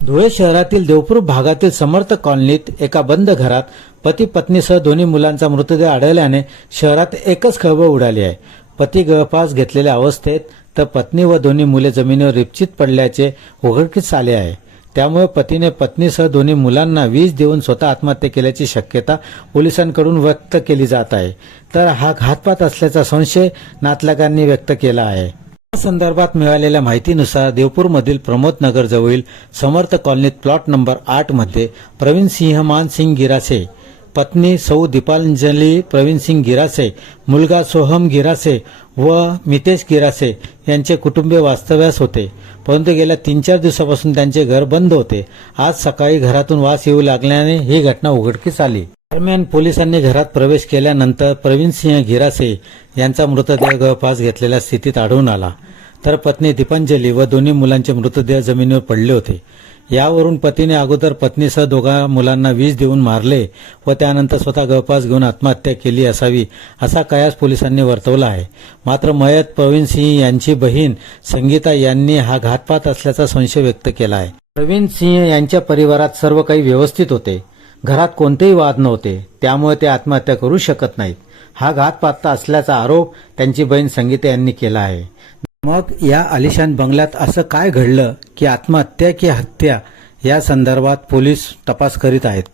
धुळे शहरातील देवपूर भागातील समर्थ कॉलनीत एका बंद घरात पती पत्नीसह दोन्ही मुलांचा मृतदेह आढळल्याने शहरात एकच खळबळ उडाली आहे. पती गळफास घेतलेल्या अवस्थेत तर पत्नी व दोन्ही मुले जमिनीवर रिपचित पडल्याचे उघडकीस आले आहे. त्यामुळे पतीने पत्नीसह दोन्ही मुलांना वीज देऊन स्वतः आत्महत्या केल्याची शक्यता पोलिसांकडून व्यक्त केली जात आहे. तर हा घातपात असल्याचा संशय नातलगांनी व्यक्त केला आहे. संदर्भात मिळालेल्या माहितीनुसार देवपूरमधील प्रमोद नगर जवळील समर्थ कॉलनीत प्लॉट नंबर आठमध्ये प्रवीण सिंह मान सिंग गिरासे पत्नी सौ दीपांजली प्रवीण सिंग गिरासे मुलगा सोहम गिरासे व मितेश गिरासे यांचे कुटुंबीय वास्तव्यास होते. परंतु गेल्या तीन चार दिवसापासून त्यांचे घर बंद होते. आज सकाळी घरातून वास येऊ लागल्याने ही घटना उघडकीस आली. दरम्यान पोलिसांनी घरात प्रवेश केल्यानंतर प्रवीण सिंह गिरासे यांचा मृतदेह गळपास घेतलेल्या स्थितीत आढळून आला. तर पत्नी दीपांजली व दोन्ही मुलांचे मृतदेह जमिनीवर पडले होते. यावरून पतीने अगोदर पत्नीसह दोघा मुलांना वीज देऊन मारले व त्यानंतर स्वतः गळपास घेऊन आत्महत्या केली असावी असा कयास पोलिसांनी वर्तवला आहे. मात्र मयत प्रवीण सिंह यांची बहीण संगीता यांनी हा घातपात असल्याचा संशय व्यक्त केला आहे. प्रवीण सिंह यांच्या परिवारात सर्व काही व्यवस्थित होते. घरात कोणतेही वाद नव्हते. त्यामुळे ते आत्महत्या करू शकत नाहीत. हा घातपात असल्याचा आरोप त्यांची बहीण संगीता यांनी केला आहे. मग या आलिशान बंगल्यात असं काय घडलं की आत्महत्या की हत्या या संदर्भात पोलीस तपास करीत आहेत?